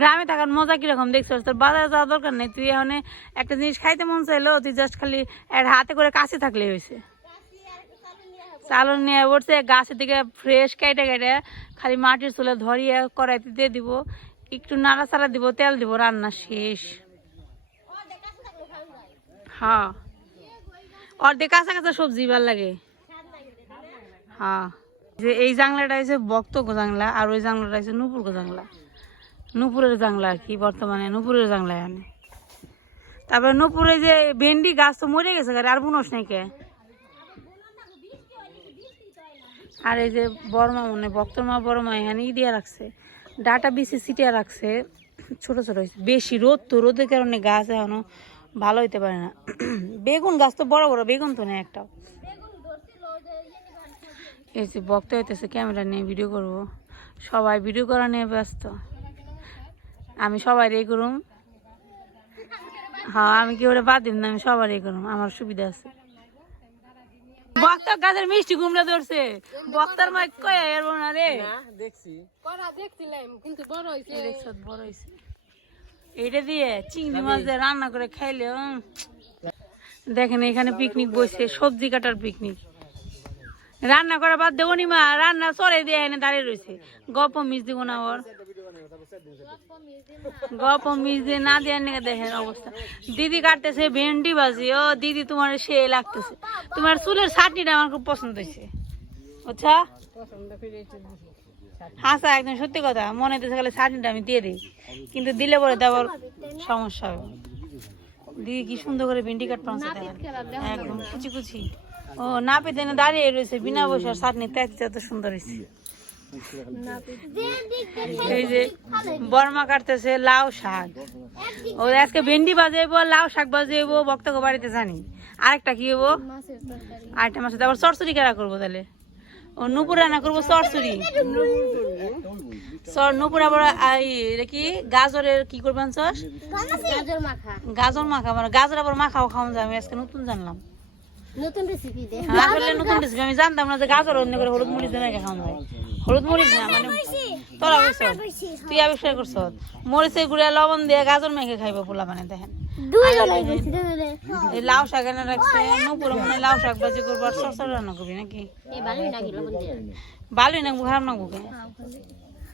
গ্রামে থাকার মজা কিরকম দেখছিস? তোর বাজারে যাওয়ার দরকার নেই, তুই এখন একটা জিনিস খাইতে মন চাইলো, তুই জাস্ট খালি হাতে করে কাছে থাকলে হয়েছে। চালন নিয়ে উঠছে গাছের দিকে ফ্রেশ কেটে কেটে খালি মাটির চুলে ধরিয়ে কড়াইতে দিয়ে দিব, একটু নাড়াচাড়া দিব, তেল দিব, রান্না শেষ। হ্যাঁ, অর্ধেক কাঁচা কাঁচা সবজি ভাল লাগে। হ্যাঁ, যে এই জাংলাটা হচ্ছে বক্তব্য জাংলা, আর ওই জাংলাটা হচ্ছে নুপুর জাংলা, নুপুরের জাংলা আর কি, বর্তমানে নুপুরের জাংলা এখানে। তারপরে নুপুরে যে ভেন্ডি গাছ তো মরে গেছে, আর বুনোস নাই কে। আর এই যে বড়মা, মানে বক্তর মা বড়মা এখানে দিয়ে রাখছে, ডাটা বিছে ছিটিয়ে রাখছে, ছোট ছোট হয়েছে। বেশি রোদ তো, রোদের কারণে গাছ এখনো ভালো হইতে পারে না। বেগুন গাছ তো বড় বড়, বেগুন তো নেই একটাও। এই যে বক্তা হইতেছে, ক্যামেরা নিয়ে ভিডিও করব, সবাই ভিডিও করা নিয়ে ব্যস্ত। আমি সবাই রে করুম। হ্যাঁ, আমি কি ওরা বাদ দিন না, আমি সবার এই করুম, আমার সুবিধা আছে। বক্তার গাছের মিষ্টি কুমড়া ধরছে, বক্তার মা কয় এরবো না রে। দেখছি কিন্তু বড় হইছে, বড় হইছে। এইটা দিয়ে চিংড়ি মাছ দিয়ে রান্না করে খাইলে দেখেন এখানে পিকনিক বসে, সবজি কাটার পিকনিক। রান্না করা বাদ দেবো নি মা, রান্না চড়াই দিয়ে এনে দাঁড়িয়ে রয়েছে। গপ মিস দিব না, ওর গপ মিস দিয়ে না দিয়ে এনে দেখেন অবস্থা। দিদি কাটতেছে ভেন্ডি ভাজি। ও দিদি, তোমার সে লাগতেছে, তোমার চুলের চাটনিটা আমার খুব পছন্দ হয়েছে, বুঝছা? হাসা একদম সত্যি কথা, মনে হইতেছে খালি চাটনিটা আমি দিয়ে দিই, কিন্তু দিলে পরে দেওয়ার সমস্যা হবে। দিদি কি সুন্দর করে ভেন্ডি কাট পাচ্ছে, একদম কুচি কুচি। ও না পেতে না দাঁড়িয়ে রয়েছে বিনা বসার, চাটনি তেতে এত সুন্দর হয়েছে। এই যে বর্মা কাটতেছে লাউ শাক, ও আজকে ভেন্ডি বাজাইবো, লাউ শাক বাজাইবো, বক্তব্য বাড়িতে জানি। আরেকটা কি হবো, আরেকটা মাছের আবার চরচুরি কেরা করবো তাহলে। ও নুপুর রান্না করবো চরচুরি, নুপুর আবার কি গাজরের কি করবেন চস, গাজর মাখা, মানে গাজর আবার মাখাও খাওয়া যায়। আমি আজকে নতুন জানলাম, নতুন রেসিপি দে। আসলে নতুন রেসিপি আমি জানতাম না যে গাজর অন্য করে হলুদ মরিচ দিয়ে খাওয়া যায়। হলুদ মরিচ না, মানে তোরা বুঝছ, তুই আবিষ্কার করছ মরিচের গুঁড়া লবণ দিয়ে গাজর মেখে খাইবো পোলা, মানে দেখেন। লাউ শাক এনে রাখছে নুপুর, মানে লাউ শাক ভাজি করবো আর সরষে রান্না করবি নাকি? বালুই না খারাপ না বুকে।